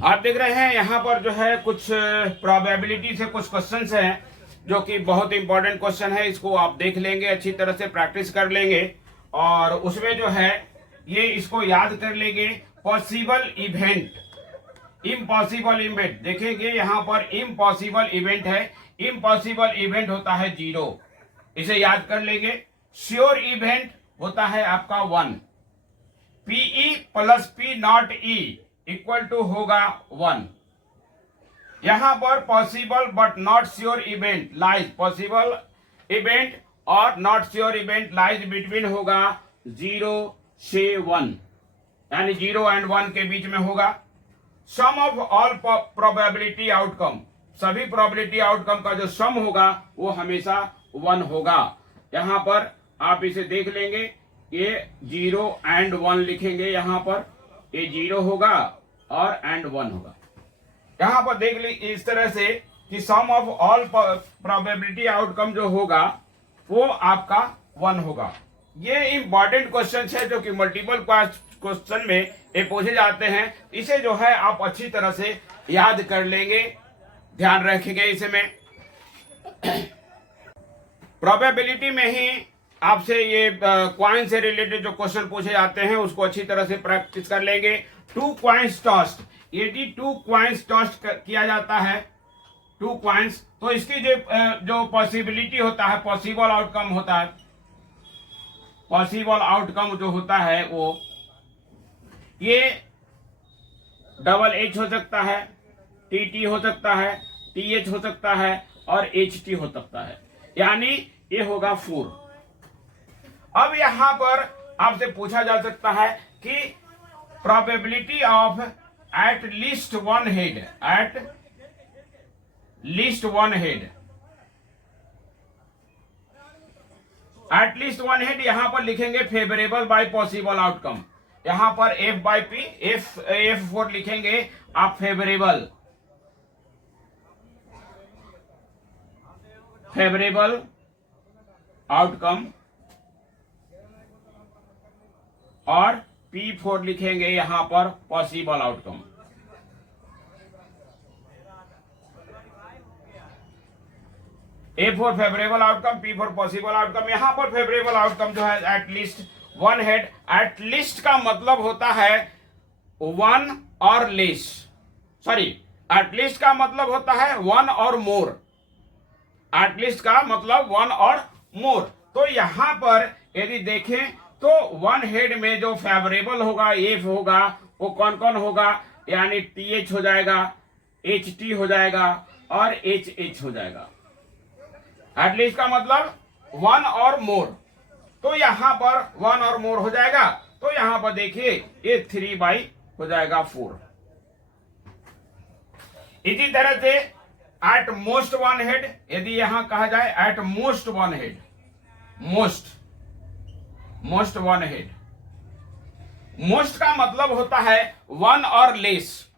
आप देख रहे हैं यहाँ पर जो है कुछ प्रोबेबिलिटी से कुछ क्वेश्चंस हैं जो कि बहुत इंपॉर्टेंट क्वेश्चन है। इसको आप देख लेंगे, अच्छी तरह से प्रैक्टिस कर लेंगे और उसमें जो है ये इसको याद कर लेंगे। पॉसिबल इवेंट, इम्पॉसिबल इवेंट देखेंगे, यहाँ पर इम्पॉसिबल इवेंट है। इम्पॉसिबल इवेंट होता है 0, इसे याद कर लेंगे। श्योर इवेंट होता है आपका 1। PE plus P not E equal to होगा 1। यहां पर possible but not sure event lies, possible event और not sure event lies between होगा 0 से 1, यानी 0 एंड 1 के बीच में होगा। सम ऑफ ऑल प्रोबेबिलिटी आउटकम, सभी प्रोबेबिलिटी आउटकम का जो सम होगा वो हमेशा 1 होगा। यहां पर आप इसे देख लेंगे, ये 0 एंड 1 लिखेंगे, यहां पर ये 0 होगा और एंड 1 होगा। यहां पर देख लीजिए इस तरह से कि सम ऑफ ऑल प्रोबेबिलिटी आउटकम जो होगा वो आपका 1 होगा। ये इंपॉर्टेंट क्वेश्चन है जो कि मल्टीपल क्वेश्चन में ये पूछे जाते हैं। इसे जो है आप अच्छी तरह से याद कर लेंगे, ध्यान रखेंगे इसमें। प्रोबेबिलिटी में ही आपसे ये कॉइन से रिलेटेड जो क्वेश्चन पूछे जाते हैं उसको अच्छी तरह से प्रैक्टिस कर लेंगे। 2 कॉइन्स टॉस्ड, यदि 2 कॉइन्स टॉस्ट किया जाता है, 2 कॉइन्स, तो इसकी जो पॉसिबिलिटी होता है, पॉसिबल आउटकम होता है, पॉसिबल आउटकम जो होता है वो ये डबल एच हो सकता है, टी हो सकता है, टीएच हो सकता है और एच टी हो सकता है, यानी ये होगा 4। अब यहां पर आपसे पूछा जा सकता है कि probability of at least one head, at least one head, at least one head यहां पर लिखेंगे फेवरेबल बाय पॉसिबल आउटकम। यहां पर एफ बाई पी, F4 लिखेंगे आप फेवरेबल, फेवरेबल आउटकम, और P4 लिखेंगे यहां पर possible outcome. A4 favourable outcome, P4 possible outcome. यहां पर फेवरेबल आउटकम जो है at least one head, at least का मतलब होता है 1 और लेस, सॉरी, एट लीस्ट का मतलब होता है 1 और मोर, एट लीस्ट का मतलब 1 और मोर। तो यहां पर यदि देखें तो 1 हेड में जो फेवरेबल होगा, एफ होगा, वो कौन कौन होगा, यानी टीएच हो जाएगा, एच टी हो जाएगा और एच एच हो जाएगा। एटलीस्ट का मतलब 1 और मोर, तो यहां पर 1 और मोर हो जाएगा। तो यहां पर देखिए ये 3 बाई हो जाएगा 4। इसी तरह से एट मोस्ट वन हेड, यदि यहां कहा जाए at most one head, most one head, most का मतलब होता है 1 और लेस,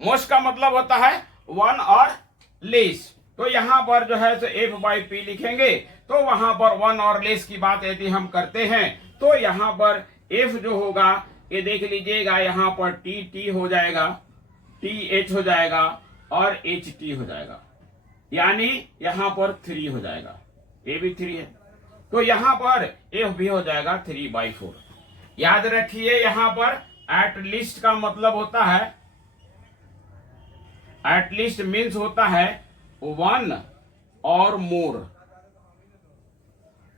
मोस्ट का मतलब होता है 1 और लेस। तो यहां पर जो है तो एफ बाई पी लिखेंगे। तो वहां पर 1 और लेस की बात यदि हम करते हैं तो यहां पर एफ जो होगा ये देख लीजिएगा, यहां पर टी टी हो जाएगा, टी एच हो जाएगा और एच टी हो जाएगा, यानी यहां पर 3 हो जाएगा, ए भी 3 है, तो यहां पर एफ भी हो जाएगा 3/4। याद रखिए यहां पर एट लीस्ट का मतलब होता है, एट लीस्ट मीन्स होता है 1 और मोर,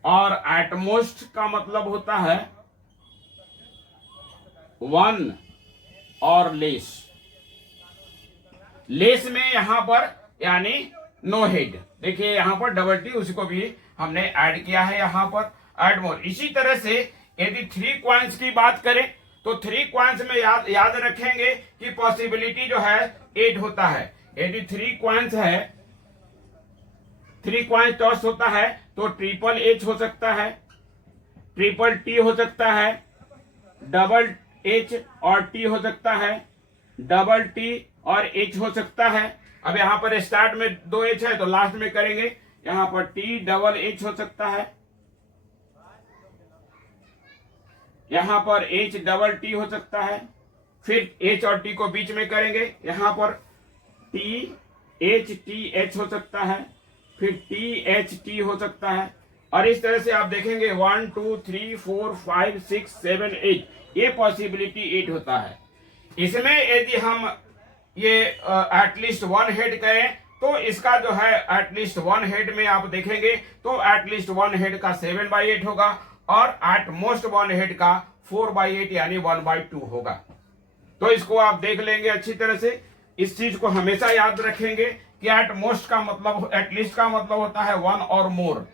और एट मोस्ट का मतलब होता है 1 और लेस। लेस में यहां पर यानी नो हेड, देखिए यहां पर डबल टी, उसको भी हमने ऐड किया है यहां पर, ऐड मोर। इसी तरह से यदि 3 कॉइन्स की बात करें तो 3 कॉइन्स में याद रखेंगे कि पॉसिबिलिटी जो है 8 होता है। यदि 3 कॉइन्स है, 3 कॉइन्स टॉस होता है तो ट्रिपल एच हो सकता है, ट्रिपल टी हो सकता है, डबल एच और टी हो सकता है, डबल टी और एच हो सकता है। अब यहां पर स्टार्ट में 2 एच है तो लास्ट में करेंगे, यहां पर टी डबल एच हो सकता है, यहां पर एच डबल टी हो सकता है, फिर एच और टी को बीच में करेंगे, यहां पर टी एच हो सकता है, फिर टी एच टी हो सकता है, और इस तरह से आप देखेंगे 1 2 3 4 5 6 7 8, ये पॉसिबिलिटी 8 होता है। इसमें यदि हम ये एटलीस्ट वन हेड करें तो इसका जो है एटलीस्ट वन हेड में आप देखेंगे तो एटलीस्ट वन हेड का 7/8 होगा और एट मोस्ट वन हेड का 4/8 यानी 1/2 होगा। तो इसको आप देख लेंगे अच्छी तरह से। इस चीज को हमेशा याद रखेंगे कि एट मोस्ट का मतलब, एटलीस्ट का मतलब होता है वन और मोर,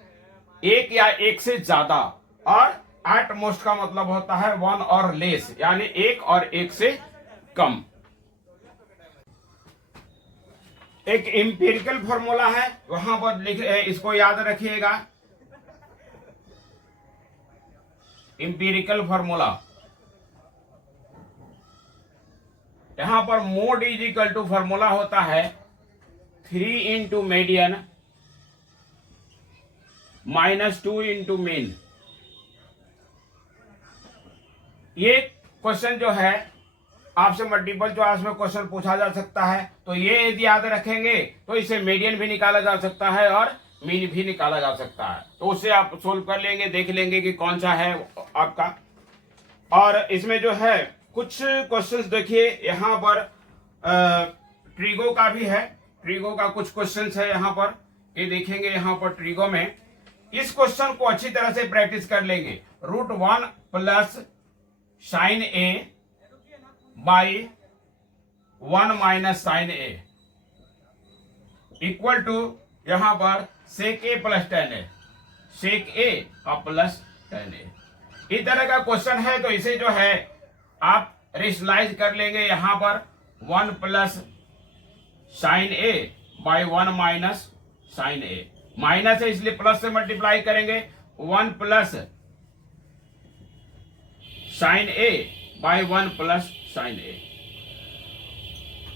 एक या एक से ज्यादा, और एट मोस्ट का मतलब होता है वन और लेस यानी एक और एक से कम। एक इंपेरिकल फॉर्मूला है, वहां पर इसको याद रखिएगा। इंपेरिकल फॉर्मूला, यहां पर mode is equal to formula होता है 3 इंटू मीडियन -2 इंटू मीन। ये क्वेश्चन जो है आपसे मल्टीपल चॉइस में क्वेश्चन पूछा जा सकता है, तो ये यदि याद रखेंगे तो इसे मीडियन भी निकाला जा सकता है और मीन भी निकाला जा सकता है। तो उससे आप सोल्व कर लेंगे, देख लेंगे कि कौन सा है आपका। और इसमें जो है कुछ क्वेश्चंस देखिए, यहाँ पर ट्रिगो का भी है, ट्रिगो का कुछ क्वेश्चंस है यहाँ पर, ये देखेंगे यहाँ पर ट्रिगो में। इस क्वेश्चन को अच्छी तरह से प्रैक्टिस कर लेंगे। √1 plus sine A by 1 minus sine A equal to यहां पर सेक ए प्लस tan ए, सेक ए और प्लस tan ए। इस तरह का क्वेश्चन है, तो इसे जो है आप रेशनलाइज कर लेंगे। यहां पर 1 plus sine A by 1 minus sine A, minus है इसलिए प्लस से मल्टीप्लाई करेंगे। 1 plus sine A by 1 plus sine A,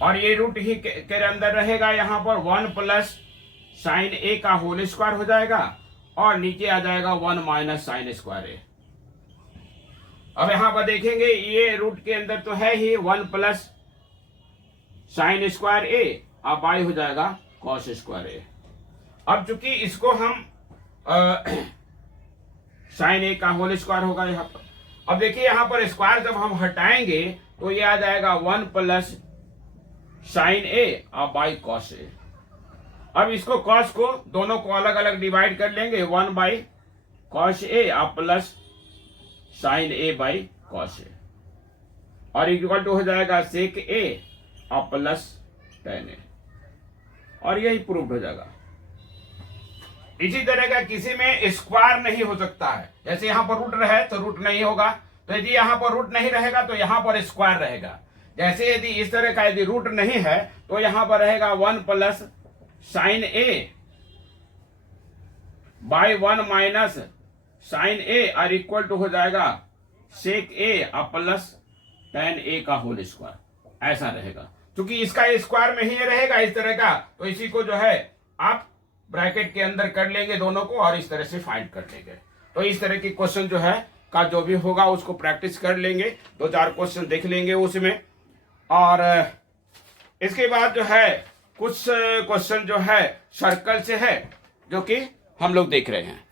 और ये रूट ही के अंदर रहेगा। यहां पर 1 प्लस साइन ए का होल स्क्वायर हो जाएगा और नीचे आ जाएगा 1 माइनस साइन स्क्वायर ए। अब यहां पर देखेंगे ये रूट के अंदर तो है ही 1 प्लस साइन स्क्वायर ए, अब बाई हो जाएगा कॉस स्क्वायर ए। अब चूंकि इसको हम साइन ए का होल स्क्वायर होगा यहाँ पर। अब देखिए यहाँ पर स्क्वायर जब हम हटाएंगे तो ये आ जाएगा 1 प्लस साइन ए और बाई कॉस ए। अब इसको कॉस को दोनों को अलग अलग डिवाइड कर लेंगे, 1 बाई कॉस ए और plus sine A by cos A, और इक्वल टू हो जाएगा सेक ए और प्लस tan ए, और यही प्रूव हो जाएगा। इसी तरह का किसी में स्क्वायर नहीं हो सकता है, जैसे यहां पर रूट रहे तो रूट नहीं होगा, तो यदि यहां पर रूट नहीं रहेगा तो यहां पर स्क्वायर रहेगा। जैसे यदि इस तरह का यदि रूट नहीं है तो यहां पर रहेगा 1 plus sine A by 1 minus sine A, और इक्वल टू हो जाएगा सेक ए और प्लस tan ए का होल स्क्वायर, ऐसा रहेगा। क्योंकि इसका स्क्वायर में ही ये रहेगा इस तरह का, तो इसी को जो है आप ब्रैकेट के अंदर कर लेंगे दोनों को और इस तरह से फाइंड कर लेंगे। तो इस तरह की क्वेश्चन जो है का जो भी होगा उसको प्रैक्टिस कर लेंगे, 2-4 क्वेश्चन देख लेंगे उसमें। और इसके बाद जो है कुछ क्वेश्चन जो है सर्कल से है जो कि हम लोग देख रहे हैं।